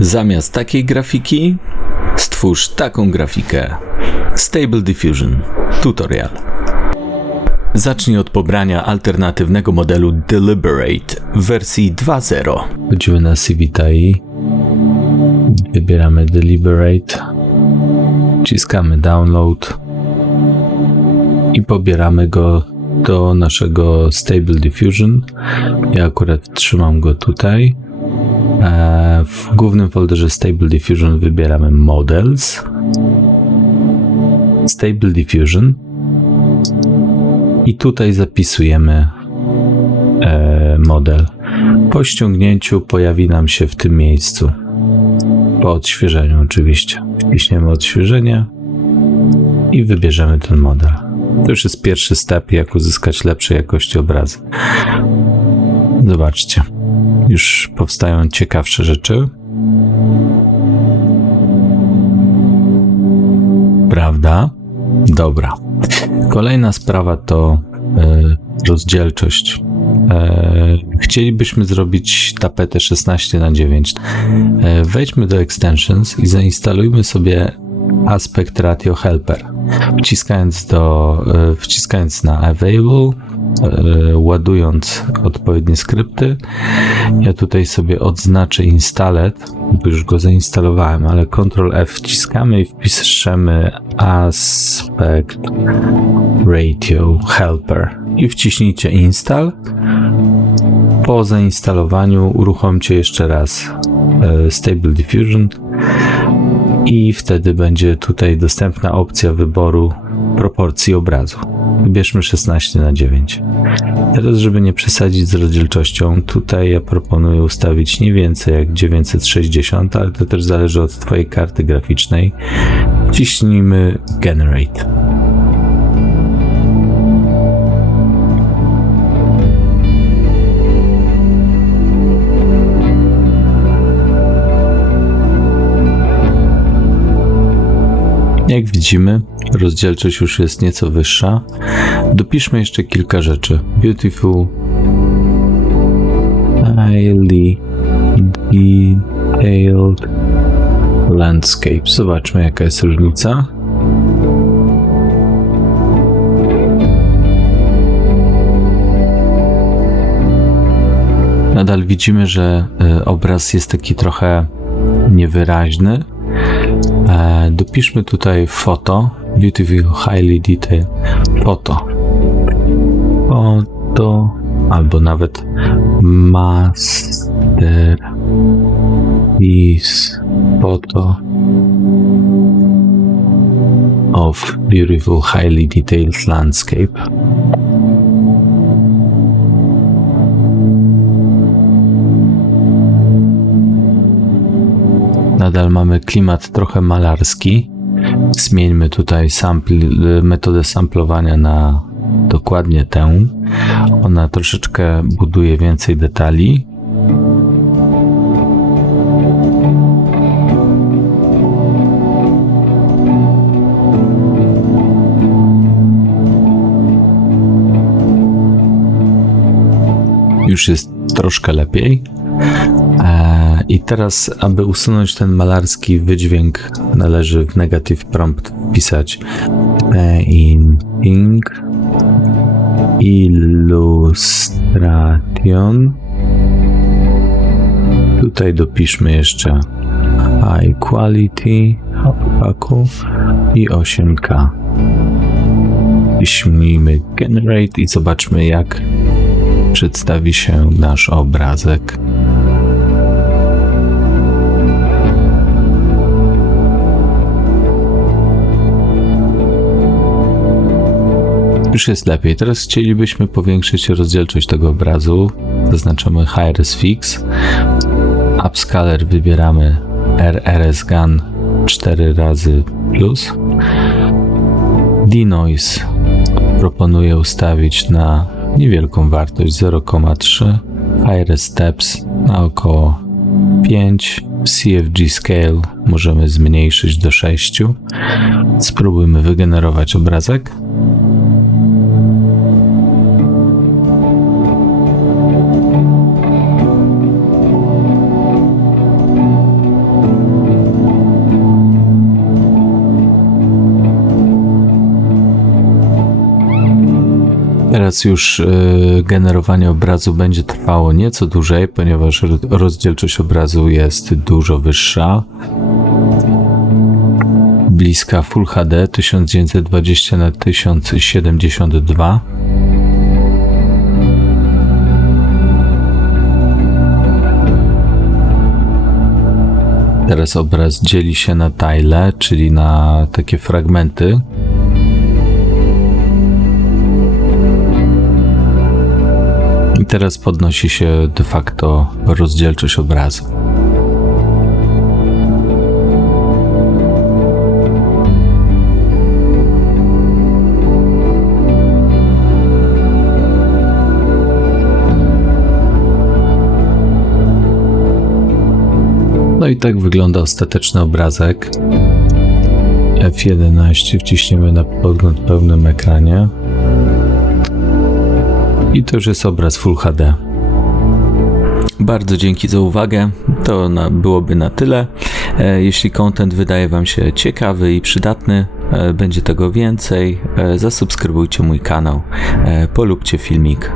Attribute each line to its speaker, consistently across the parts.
Speaker 1: Zamiast takiej grafiki stwórz taką grafikę. Stable Diffusion Tutorial. Zacznij od pobrania alternatywnego modelu Deliberate w wersji 2.0. Wchodzimy na CVTI, wybieramy Deliberate, wciskamy Download i pobieramy go do naszego Stable Diffusion. Ja akurat trzymam go tutaj. E, W głównym folderze Stable Diffusion wybieramy Models, Stable Diffusion i tutaj zapisujemy e, model. Po ściągnięciu pojawi nam się w tym miejscu. Po odświeżeniu oczywiście. Wciśniemy odświeżenie i wybierzemy ten model. To już jest pierwszy step, jak uzyskać lepszej jakości obrazy. Zobaczcie, już powstają ciekawsze rzeczy. Prawda? Dobra. Kolejna sprawa to e, rozdzielczość. E, chcielibyśmy zrobić tapetę 16 na 9 E, wejdźmy do Extensions i zainstalujmy sobie Aspect Ratio Helper. Wciskając, do, e, wciskając na Available, ładując odpowiednie skrypty, ja tutaj sobie odznaczę instalet, bo już go zainstalowałem, ale Ctrl F wciskamy i wpiszemy Aspect Ratio Helper i wciśnijcie Install. Po zainstalowaniu uruchomcie jeszcze raz e, Stable Diffusion i wtedy będzie tutaj dostępna opcja wyboru proporcji obrazu. Wybierzmy 16 na 9. Teraz, żeby nie przesadzić z rozdzielczością, tutaj ja proponuję ustawić nie więcej jak 960, ale to też zależy od Twojej karty graficznej. Wciśnijmy Generate. Jak widzimy, rozdzielczość już jest nieco wyższa. Dopiszmy jeszcze kilka rzeczy. Beautiful, highly detailed landscape. Zobaczmy, jaka jest różnica. Nadal widzimy, że y, obraz jest taki trochę niewyraźny. E, dopiszmy tutaj foto, beautiful, highly detail, foto, foto, albo nawet master is photo of beautiful, highly detailed landscape. Nadal mamy klimat trochę malarski. Zmieńmy tutaj sampl, metodę samplowania na dokładnie tę. Ona troszeczkę buduje więcej detali. Już jest troszkę lepiej. E, I teraz, aby usunąć ten malarski wydźwięk, należy w negative prompt wpisać painting illustration. Tutaj dopiszmy jeszcze high quality, opaku i 8K. Wciśnijmy generate i zobaczmy jak przedstawi się nasz obrazek. Już jest lepiej. Teraz chcielibyśmy powiększyć rozdzielczość tego obrazu. Zaznaczamy High Fix. Upscaler wybieramy RRS Gun 4 razy plus. Denoise proponuję ustawić na niewielką wartość 0,3. High Steps na około 5. CFG Scale możemy zmniejszyć do 6. Spróbujmy wygenerować obrazek. Teraz już y, generowanie obrazu będzie trwało nieco dłużej, ponieważ ro- rozdzielczość obrazu jest dużo wyższa. Bliska Full HD 1920 na 1072. Teraz obraz dzieli się na tile, czyli na takie fragmenty. I teraz podnosi się de facto rozdzielczość obrazu. No i tak wygląda ostateczny obrazek. F11 wciśniemy na podgląd pełnym ekranie. I to już jest obraz Full HD. Bardzo dzięki za uwagę. To na, byłoby na tyle. E, jeśli content wydaje Wam się ciekawy i przydatny, e, będzie tego więcej, e, zasubskrybujcie mój kanał, polubcie filmik.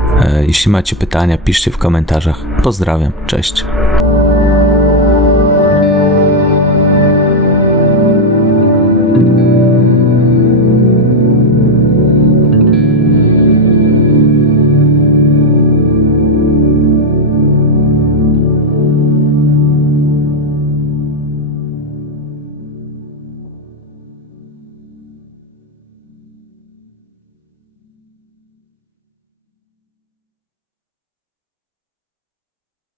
Speaker 1: Jeśli macie pytania, piszcie w komentarzach. Pozdrawiam, cześć.